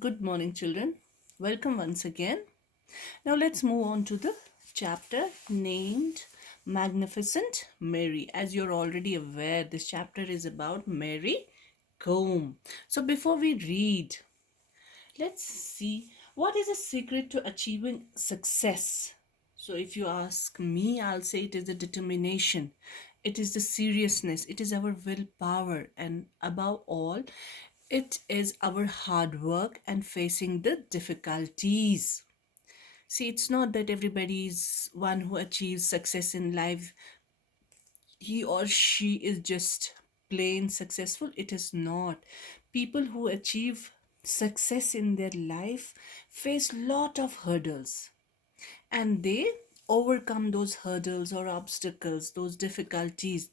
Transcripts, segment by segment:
Good morning, children. Welcome once again. Now, let's move on to the chapter named Magnificent Mary. As you're already aware, this chapter is about Mary Combe. So, before we read, let's see what is the secret to achieving success. So, if you ask me, I'll say it is the determination, it is the seriousness, it is our willpower, and above all, it is our hard work and facing the difficulties. See, it's not that everybody is one who achieves success in life, he or she is just plain successful. It is not. People who achieve success in their life face lot of hurdles, and they overcome those hurdles or obstacles, those difficulties.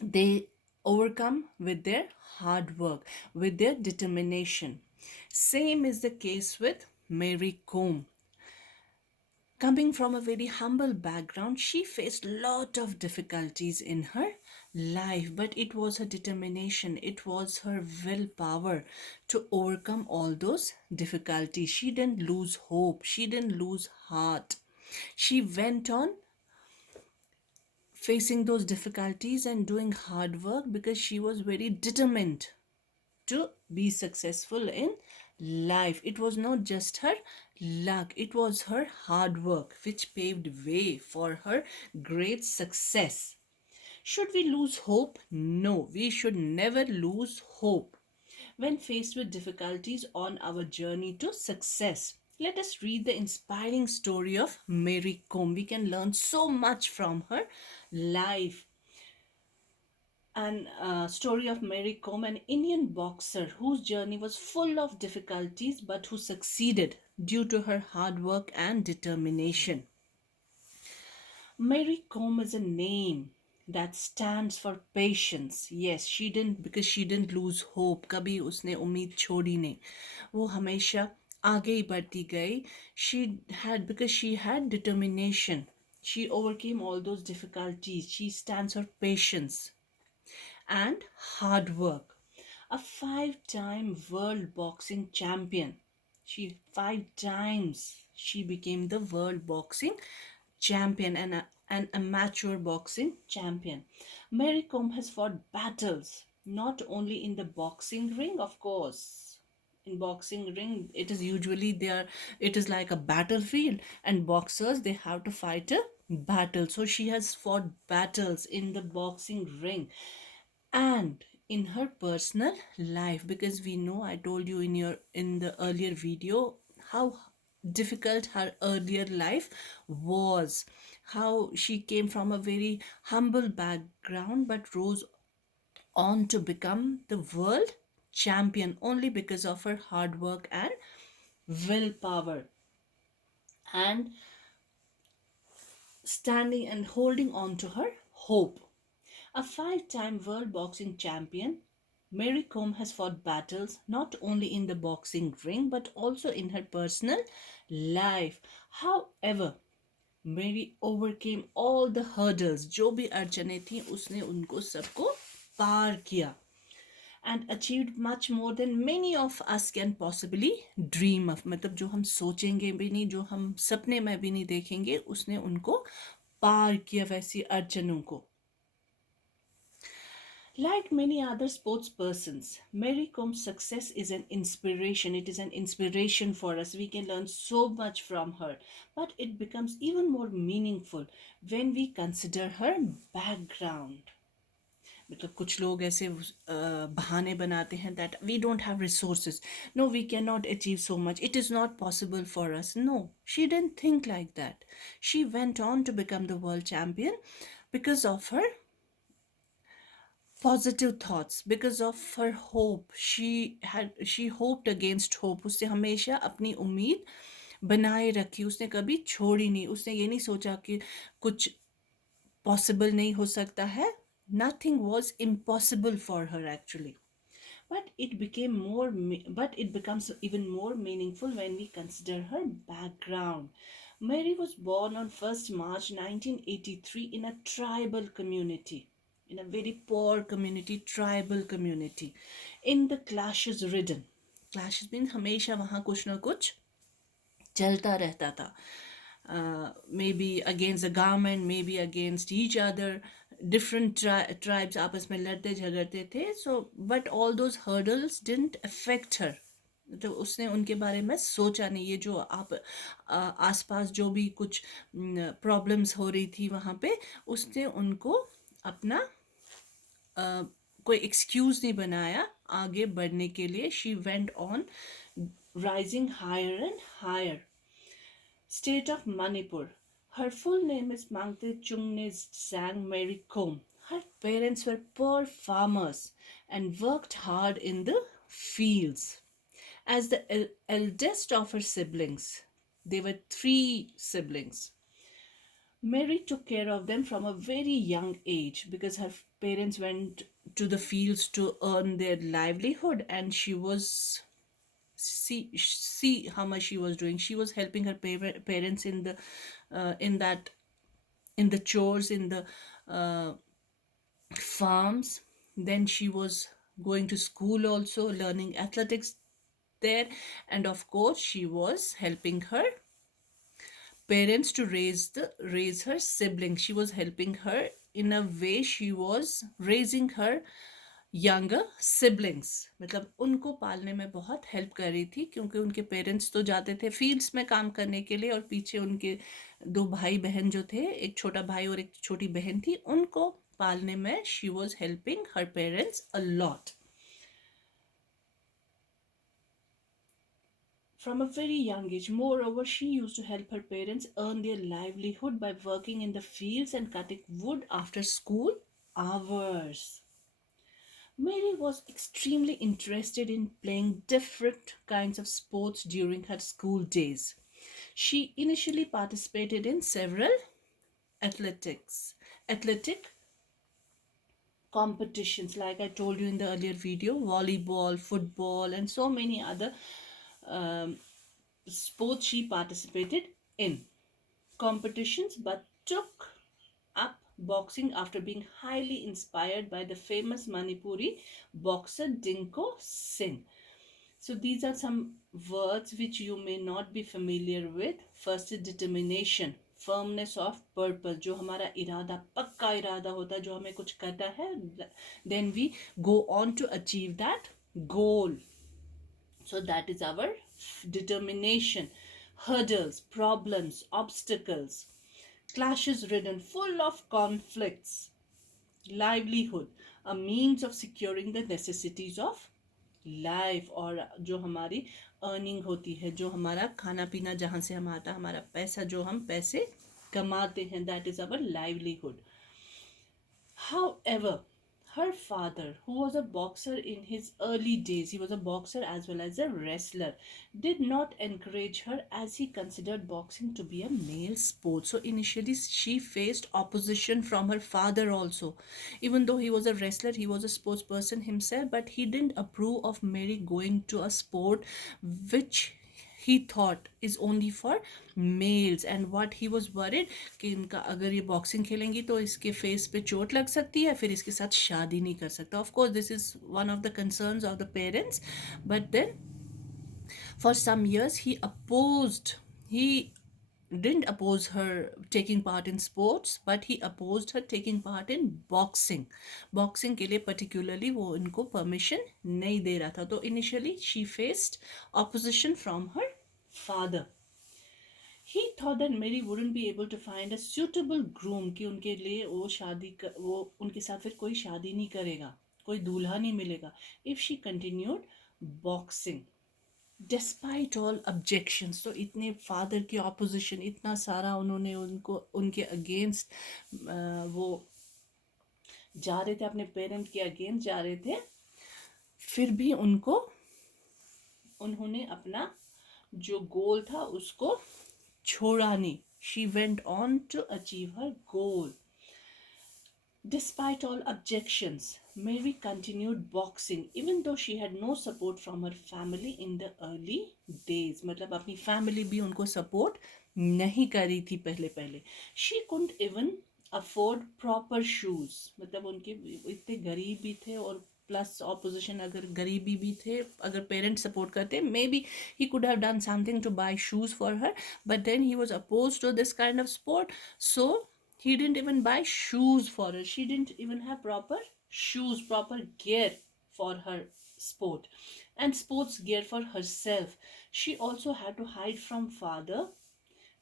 They overcome with their hard work, with their determination. Same is the case with Mary Combe. Coming from a very humble background, she faced lot of difficulties in her life, but it was her determination, it was her willpower to overcome all those difficulties. She didn't lose hope, she didn't lose heart. She went on facing those difficulties and doing hard work because she was very determined to be successful in life. It was not just her luck, it was her hard work which paved way for her great success. Should we lose hope? No, we should never lose hope when faced with difficulties on our journey to success. Let us read the inspiring story of Mary Combe. We can learn so much from her life. And story of Mary Kom, an Indian boxer whose journey was full of difficulties but who succeeded due to her hard work and determination. Mary Kom is a name that stands for patience. Yes, she didn't, because she didn't lose hope. कभी उसने उम्मीद छोड़ी नहीं. वो हमेशा आगे ही बढ़ती गई. She had, because she had determination. She overcame all those difficulties. She stands for patience and hard work. A five-time world boxing champion. She 5 times she became the world boxing champion and an amateur boxing champion. Mary Kom has fought battles not only in the boxing ring, of course. In boxing ring, it is like a battlefield, and boxers they have to fight a battle. So she has fought battles in the boxing ring and in her personal life, because we know, I told you in the earlier video how difficult her earlier life was, how she came from a very humble background but rose on to become the world champion only because of her hard work and willpower, and standing and holding on to her hope. A 5 time world boxing champion, Mary Kom has fought battles not only in the boxing ring but also in her personal life. However, Mary overcame all the hurdles. जो भी अड़चने थी उसने उनको सबको पार किया and achieved much more than many of us can possibly dream of. मतलब जो हम सोचेंगे भी नहीं, जो हम सपने में भी नहीं देखेंगे, उसने उनको पार किया वैसी अड़चनों को. Like many other sports persons, Mary Com's success is an inspiration. It is an inspiration for us. We can learn so much from her. But it becomes even more meaningful when we consider her background. मतलब कुछ लोग ऐसे बहाने बनाते हैं that we don't have resources. No, we cannot achieve so much. It is not possible for us. No, she didn't think like that. She went on to become the world champion because of her positive thoughts, because of her hope. She hoped against hope. उससे हमेशा अपनी उम्मीद बनाए रखी, उसने कभी छोड़ी नहीं. उसने ये नहीं सोचा कि कुछ पॉसिबल नहीं हो सकता है. Nothing was impossible for her actually. But it becomes even more meaningful when we consider her background. Mary was born on 1st March 1983 in a tribal community, in a very poor community, tribal community, in the clashes ridden clashes means हमेशा वहाँ कुछ ना कुछ चलता रहता था. May be against the government, may be against each other. Different tribes आपस में लड़ते झगड़ते थे. So but all those hurdles didn't affect हर. तो उसने उनके बारे में सोचा नहीं. ये जो आप आसपास जो भी कुछ प्रॉब्लम्स हो रही थी वहाँ पे, उसने उनको अपना कोई एक्सक्यूज नहीं बनाया आगे बढ़ने के लिए. She went on rising higher and higher. State of Manipur. Her full name is Mangte Chungne Sang Mary Kom. Her parents were poor farmers and worked hard in the fields. As the eldest of her siblings, they were three siblings. Mary took care of them from a very young age because her parents went to the fields to earn their livelihood, and she was see how much she was doing. She was helping her parents in the in that in the chores in the uh, farms. Then she was going to school also, learning athletics there. And of course she was helping her parents to raise her siblings. She was helping her in a way. She was raising her younger siblings. मतलब उनको पालने में बहुत help कर रही थी, क्योंकि उनके पेरेंट्स तो जाते थे फील्ड्स में काम करने के लिए, और पीछे उनके दो भाई बहन जो थे, एक छोटा भाई और एक छोटी बहन थी, उनको पालने में she was helping her parents a lot. From a very young age. Moreover, she used to help her parents earn their livelihood by working in the fields and cutting wood after school hours. Mary was extremely interested in playing different kinds of sports during her school days. She initially participated in several athletic competitions, like I told you in the earlier video, volleyball, football, and so many other um, sports she participated in competitions, but took up boxing after being highly inspired by the famous Manipuri boxer Dinko Singh. So these are some words which you may not be familiar with. First is determination, firmness of purpose. जो हमारा इरादा पक्का इरादा होता है, जो हमें कुछ करना है, then we go on to achieve that goal. So that is our determination. Hurdles, problems, obstacles, clashes ridden, full of conflicts. Livelihood, a means of securing the necessities of life. और जो हमारी अर्निंग होती है, जो हमारा खाना पीना जहाँ से हम आता, हमारा पैसा जो हम पैसे कमाते हैं, that is our livelihood. However, her father, who was a boxer in his early days, he was a boxer as well as a wrestler, did not encourage her as he considered boxing to be a male sport. So initially, she faced opposition from her father also. Even though he was a wrestler, he was a sports person himself, but he didn't approve of Mary going to a sport which he thought is only for males. And what he was worried कि इनका अगर ये boxing खेलेंगी तो इसके face पे चोट लग सकती है, फिर इसके साथ शादी नहीं कर सकता. Of course this is one of the concerns of the parents. But then for some years he didn't oppose her taking part in sports, but he opposed her taking part in boxing. Boxing के लिए particularly वो इनको permission नहीं दे रहा था. तो initially she faced opposition from her father. He thought that Mary wouldn't be able to find a suitable groom, कि उनके लिए वो उनके साथ फिर कोई शादी नहीं करेगा, कोई दूल्हा नहीं मिलेगा, if she continued boxing. Despite all objections, तो इतने फादर की ऑपोजिशन, इतना सारा उन्होंने उनको उनके अगेंस्ट वो जा रहे थे, अपने पेरेंट के अगेंस्ट जा रहे थे, फिर भी उन्होंने अपना जो गोल था उसको छोड़ा नहीं. She went on to achieve her goal. Despite all objections, Mary continued boxing even though she had no support from her family in the early days. मतलब अपनी family भी उनको support नहीं करी थी पहले. She couldn't even afford proper shoes. मतलब उनके इतने गरीब भी थे, और plus opposition, अगर गरीबी भी थे, अगर parents support करते, maybe he could have done something to buy shoes for her, but then he was opposed to this kind of sport, so he didn't even buy shoes for her. She didn't even have proper shoes, proper gear for her sport, and sports gear for herself. She also had to hide from father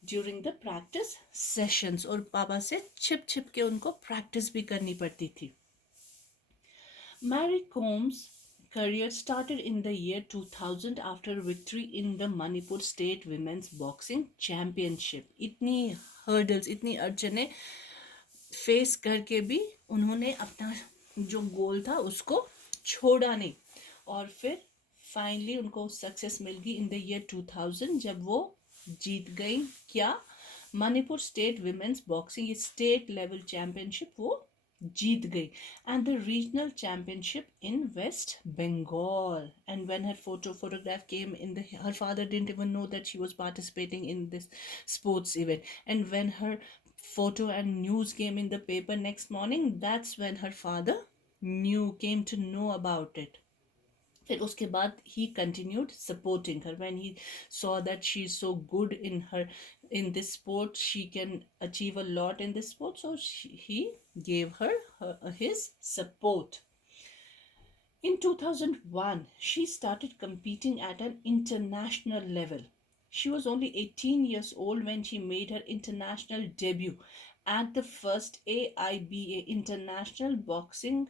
during the practice sessions, और पापा से छिप छिप के उनको practice भी करनी पड़ती थी. Mary Kom's career started in the year 2000 after victory in the Manipur State Women's Boxing Championship. इतनी hurdles, इतनी अड़चने फेस करके भी उन्होंने अपना जो गोल था उसको छोड़ा नहीं, और फिर फाइनली उनको सक्सेस मिल गई इन द ईयर 2000 जब वो जीत गई क्या, मणिपुर स्टेट विमेंस बॉक्सिंग, ये स्टेट लेवल चैंपियनशिप वो जीत गई, and the regional championship in West Bengal. And when her photograph came in the, her father didn't even know that she was participating in this sports event, and when her photo and news came in the paper next morning, that's when her father came to know about it. फिर उसके बाद he continued supporting her when he saw that she's so good in this sport, she can achieve a lot in this sport, so he gave her, his support. In 2001 she started competing at an international level. She was only 18 years old when she made her international debut at the first AIBA International Boxing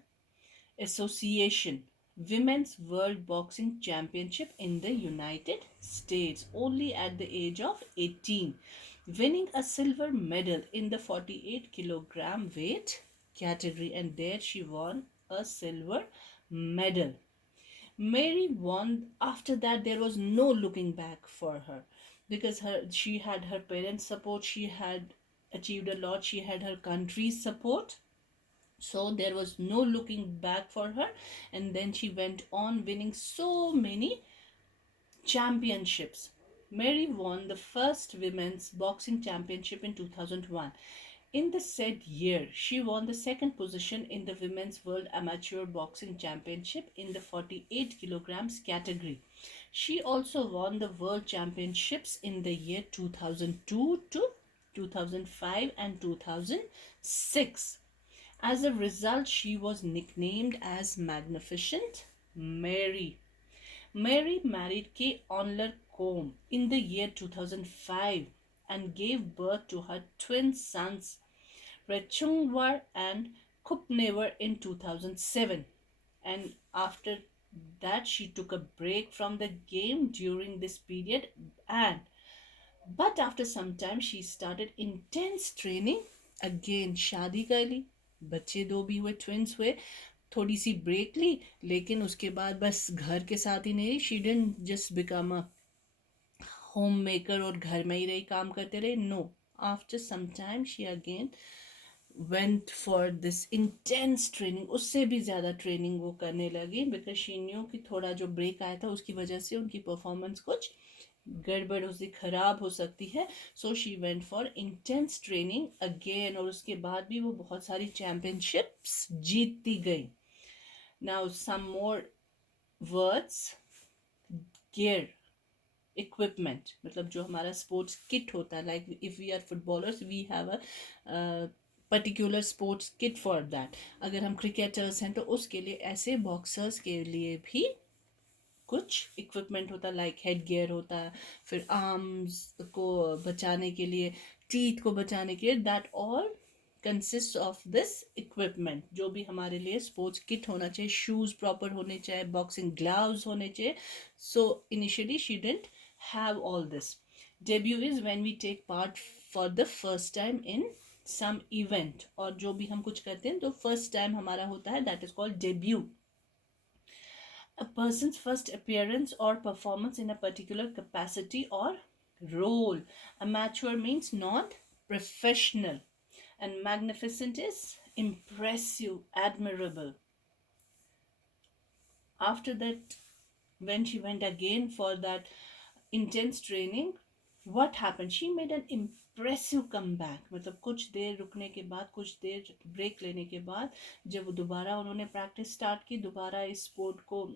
Association Women's World Boxing Championship in the United States, only at the age of 18, winning a silver medal in the 48 kilogram weight category, and there she won a silver medal. Mary won. After that, there was no looking back for her, because she had her parents' support, she had achieved a lot, she had her country's support, so there was no looking back for her. And then she went on winning so many championships. Mary won the first women's boxing championship in 2001. In the said year, she won the second position in the Women's World Amateur Boxing Championship in the 48 kilograms category. She also won the World Championships in the year 2002 to 2005 and 2006. As a result, she was nicknamed as Magnificent Mary. Mary married K. Onler Combe in the year 2005 and gave birth to her twin sons, Rechungwar and Kupnevar, in 2007. And after that, she took a break from the game during this period, and but after some time she started intense training again. शादी कर ली, बच्चे दो भी हुए, twins हुए, थोड़ी सी break ली, लेकिन उसके बाद बस घर के साथ ही नहीं, she didn't just become a home maker और घर में ही रही काम करते रहे, no. After some time she again went for this intense training, उससे भी ज़्यादा ट्रेनिंग वो करने लगी, बिकॉज शी न्यू कि थोड़ा जो ब्रेक आया था उसकी वजह से उनकी परफॉर्मेंस कुछ गड़बड़ हो सकती, खराब हो सकती है. So she went for intense training again, और उसके बाद भी वो बहुत सारी चैम्पियनशिप्स जीतती गई. Now some more words. Gear, equipment, मतलब जो हमारा स्पोर्ट्स किट होता है, like if we are footballers we have a particular sports kit for that. अगर हम क्रिकेटर्स हैं तो उसके लिए, ऐसे बॉक्सर्स के लिए भी कुछ इक्विपमेंट होता है, लाइक हेड गियर होता है, फिर आर्म्स को बचाने के लिए, टीथ को बचाने के लिए, that all consist of this equipment, जो भी हमारे लिए स्पोर्ट्स किट होना चाहिए. शूज़ प्रॉपर होने चाहिए, बॉक्सिंग ग्लव्स होने चाहिए. So initially she didn't have all this. Debut is when we take part for the first time in some event, और जो भी हम कुछ करते हैं तो फर्स्ट टाइम हमारा होता है, that is called debut. A person's first appearance or performance in a particular capacity or role. Amateur means not professional, and magnificent is impressive, admirable. After that, when she went again for that intense training, what happen, she made an impressive comeback, मतलब कुछ देर रुकने के बाद, कुछ देर break लेने के बाद, जब वो दोबारा उन्होंने प्रैक्टिस स्टार्ट की, दोबारा इस स्पोर्ट को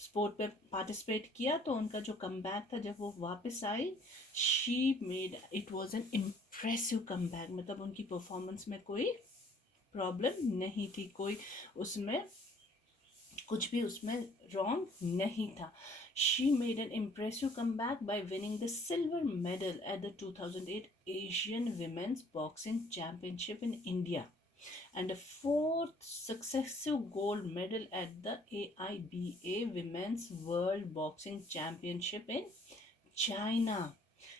स्पोर्ट पे पार्टिसिपेट किया, तो उनका जो कम बैक था, जब वो वापस आई, she made, it was an impressive comeback, मतलब उनकी परफॉर्मेंस में कोई प्रॉब्लम नहीं थी, कोई उसमें कुछ भी उसमें रॉन्ग नहीं था. She made an impressive come back by winning the silver medal at the 2008 Asian women's boxing championship in India and a fourth successive gold medal at the AIBA Women's World Boxing Championship in China.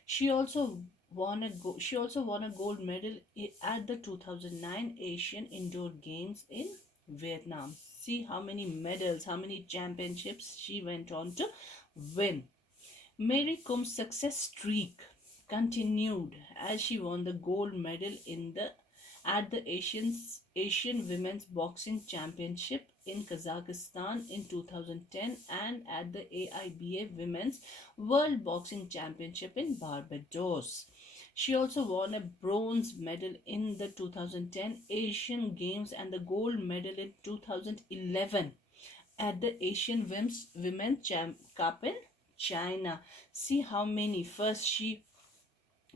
She also she also won a gold medal at the 2009 Asian Indoor Games in Vietnam. See how many medals, how many championships she went on to win. Mary Com's success streak continued as she won the gold medal in the at the Asian Women's Boxing Championship in Kazakhstan in 2010 and at the AIBA Women's World Boxing Championship in Barbados. She also won a bronze medal in the 2010 Asian Games and the gold medal in 2011 at the Asian Women's Cup in China. See how many. First she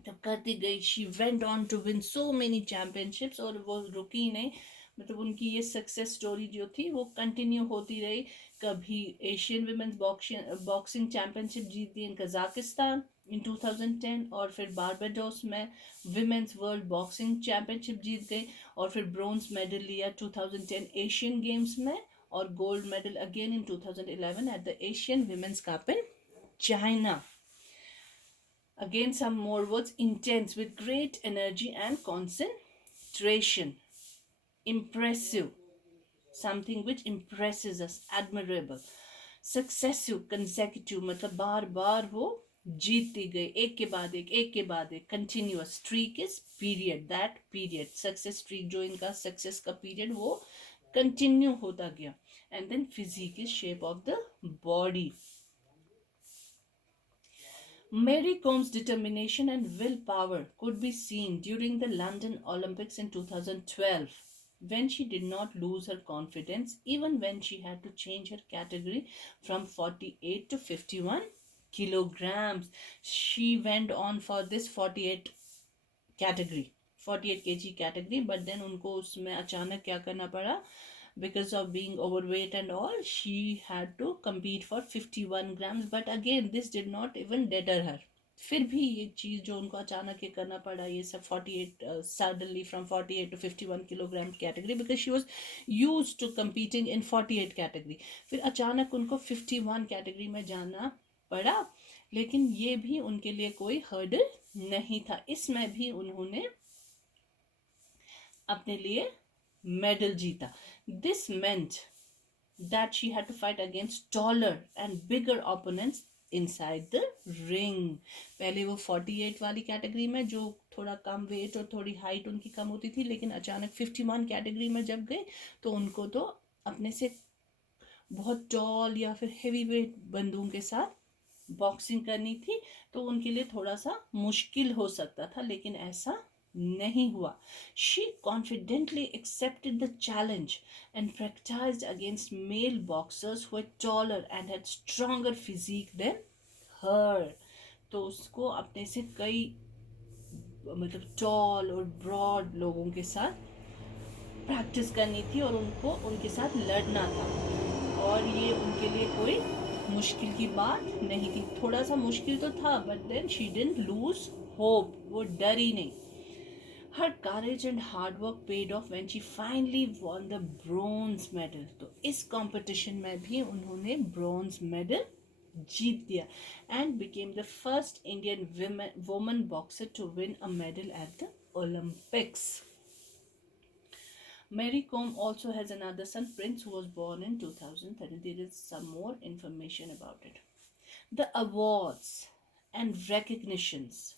तब करती गई, she went on to win so many championships, और वो रुकी नहीं, मतलब उनकी ये सक्सेस स्टोरी जो थी वो कंटिन्यू होती रही. कभी एशियन विमेंस बॉक्सिंग चैम्पियनशिप जीती इन कजाकिस्तान इन 2010, और फिर बारबाडोस में विमेंस वर्ल्ड बॉक्सिंग चैम्पियनशिप जीत गई, और फिर ब्रोंज मेडल लिया 2010 एशियन गेम्स में, और gold medal again in 2011 at the Asian women's cup in China. Again, some more words: intense, with great energy and concentration. Impressive, something which impresses us, admirable. Successive, consecutive, मतलब बार बार वो जीतती गई, एक के बाद एक, continuous. Streak is period, that period. Success streak जो इनका success का period वो continue होता गया. And then physique is shape of the body. Mary Com's determination and willpower could be seen during the London Olympics in 2012, when she did not lose her confidence even when she had to change her category from 48 to 51 kilograms. She went on for this 48 category, 48 kg category, but then उनको उसमें अचानक क्या करना पड़ा, because of being overweight and all, she had to compete for 51 grams. But again, this did not even deter her. फिर भी ये चीज़ जो उनको अचानक ये करना पड़ा, ये सब 48 suddenly from 48 to 51 kilogram category, because she was used to competing in 48 category. फिर अचानक उनको 51 category में जाना पड़ा, लेकिन ये भी उनके लिए कोई हर्डल नहीं था. इसमें भी उन्होंने अपने लिए मेडल जीता. This meant that she had to fight against taller and bigger opponents inside the ring. पहले वो 48 वाली कैटेगरी में जो थोड़ा कम वेट और थोड़ी हाइट उनकी कम होती थी, लेकिन अचानक 51 कैटेगरी में जब गए तो उनको तो अपने से बहुत टॉल या फिर हेवी वेट बंदूकों के साथ बॉक्सिंग करनी थी, तो उनके लिए थोड़ा सा मुश्किल हो सकता था, लेकिन ऐसा नहीं हुआ. She confidently accepted the challenge and practiced against male boxers who were taller and had stronger physique than her. तो उसको अपने से कई मतलब टॉल और ब्रॉड लोगों के साथ प्रैक्टिस करनी थी और उनको उनके साथ लड़ना था, और ये उनके लिए कोई मुश्किल की बात नहीं थी. थोड़ा सा मुश्किल तो था, but then she didn't lose hope, वो डरी नहीं. Her courage and hard work paid off when she finally won the bronze medal. तो इस competition में भी उन्होंने bronze medal जीत दिया and became the first Indian woman boxer to win a medal at the Olympics. Mary Kom also has another son, Prince, who was born in 2013. There is some more information about it. The awards and recognitions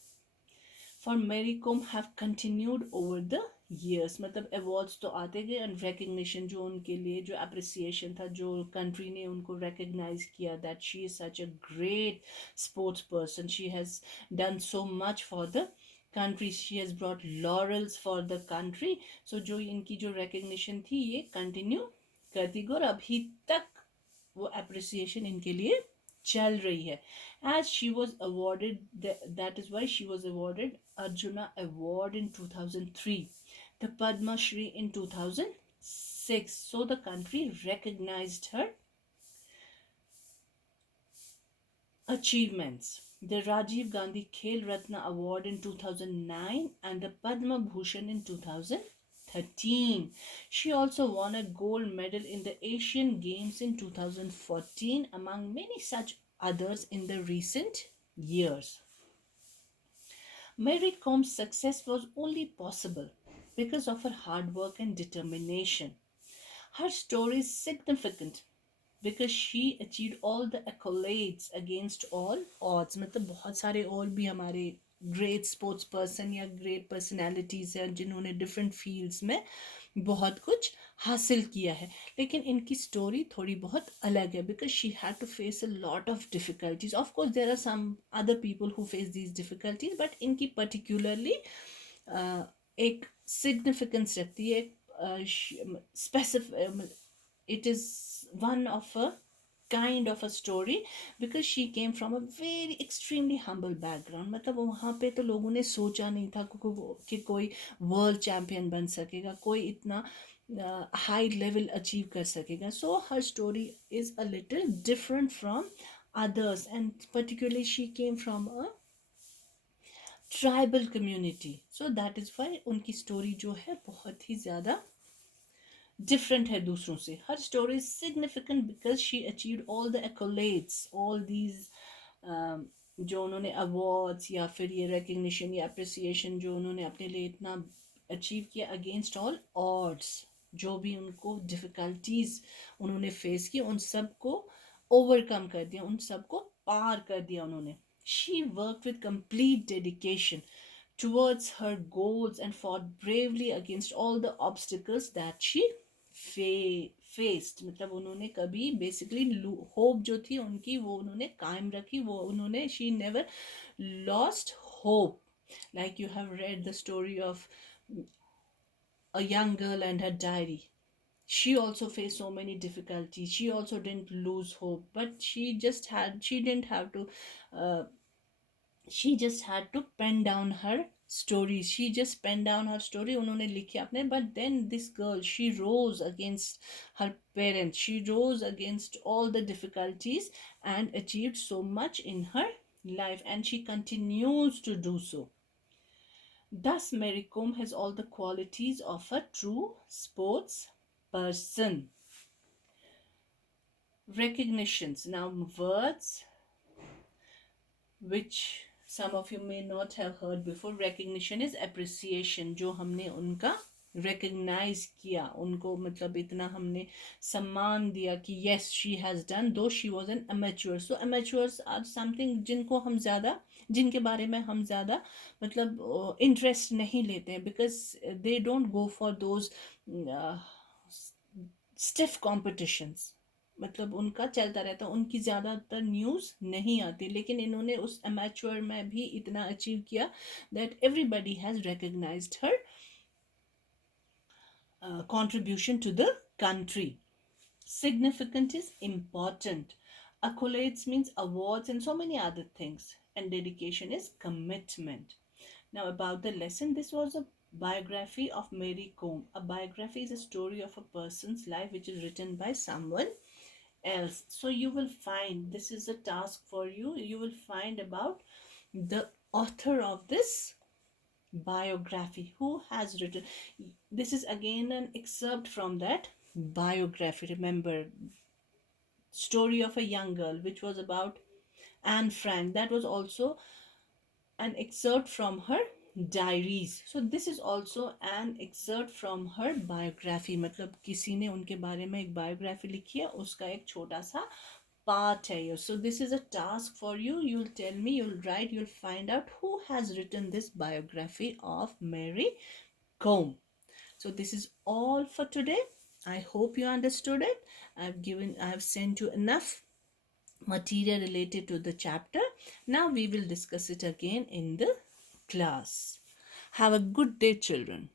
for Mary Kom have continued over the yes मतलब awards तो आते गए and recognition जो उनके लिए जो appreciation था जो कंट्री ने उनको रिकग्नाइज किया that she is such a great sports person she has done so much for the country she has brought laurels for the country so जो इनकी जो रिकग्निशन थी ये कंटिन्यू करती गई और अभी तक वो अप्रिसिएशन इनके लिए चल रही है as she was awarded that is why she was awarded Arjuna Award in 2003, the Padma Shri in 2006. So the country recognized her achievements. The Rajiv Gandhi Khel Ratna Award in 2009 and the Padma Bhushan in 2013. She also won a gold medal in the Asian Games in 2014, among many such others in the recent years. Mary Com's success was only possible because of her hard work and determination. Her story is significant because she achieved all the accolades against all odds. मतलब बहुत सारे और भी हमारे great sports person या great personalities हैं जिन्होंने different fields में बहुत कुछ हासिल किया है लेकिन इनकी स्टोरी थोड़ी बहुत अलग है because she had to face a lot of difficulties of course there are some other people who face these difficulties but इनकी पर्टिकुलरली एक सिग्निफिकेंस रखती है specific it is one of a kind of a story because she came from a very extremely humble background मतलब वहाँ पे तो लोगों ने सोचा नहीं था कि कोई वर्ल्ड चैम्पियन बन सकेगा कोई इतना हाई लेवल अचीव कर सकेगा सो हर story is a little different from others and particularly she came from a tribal community so that is why उनकी स्टोरी जो है बहुत ही ज़्यादा डिफरेंट है दूसरों से हर story significant because she achieved all the accolades all these जो उन्होंने अवार्ड्स या फिर ये रिकग्निशन या अप्रिसिएशन जो उन्होंने अपने लिए इतना अचीव किया अगेंस्ट ऑल ऑड्स जो भी उनको डिफ़िकल्टीज उन्होंने फेस की उन सब को ओवरकम कर दिया उन सब को पार कर दिया उन्होंने she work with complete dedication towards her goals and fought bravely against all the obstacles that she faced मतलब उन्होंने कभी बेसिकली होप जो थी उनकी वो उन्होंने कायम रखी वो उन्होंने she never lost hope like you have read the story of a young girl and her diary she also faced so many difficulties she also didn't lose hope but she didn't have to uh, she just had to pen down her stories she just penned down her story उन्होंने लिखी आपने but then this girl she rose against her parents she rose against all the difficulties and achieved so much in her life and she continues to do so thus Mary Kom has all the qualities of a true sports person recognitions now words which some of you may not have heard before recognition is appreciation जो हमने उनका recognize किया उनको मतलब इतना हमने सम्मान दिया कि yes she has done though she was an amateur so amateurs are something जिनको हम ज़्यादा जिनके बारे में हम ज़्यादा मतलब इंटरेस्ट नहीं लेते हैं because they don't go for those uh, stiff competitions मतलब उनका चलता रहता उनकी ज़्यादातर न्यूज़ नहीं आती लेकिन इन्होंने उस अमेच्योर में भी इतना अचीव किया that everybody has recognised her contribution to the country. Significant is important. Accolades means awards and so many other things. And dedication is commitment. Now, about the lesson, this was a biography of Mary Kom. A biography is a story of a person's life which is written by someone else. So, you will find this is a task for you. You will find about the author of this biography who has written this is again an excerpt from that biography remember story of a young girl which was about Anne Frank that was also an excerpt from her diaries so this is also an excerpt from her biography मतलब किसी ने उनके बारे में एक biography लिखी है उसका एक छोटा सा part है ये so this is a task for you you'll tell me you'll write you'll find out who has written this biography of Mary Combe So this is all for today. I hope you understood it. I have sent you enough material related to the chapter. Now we will discuss it again in the class. Have a good day, children.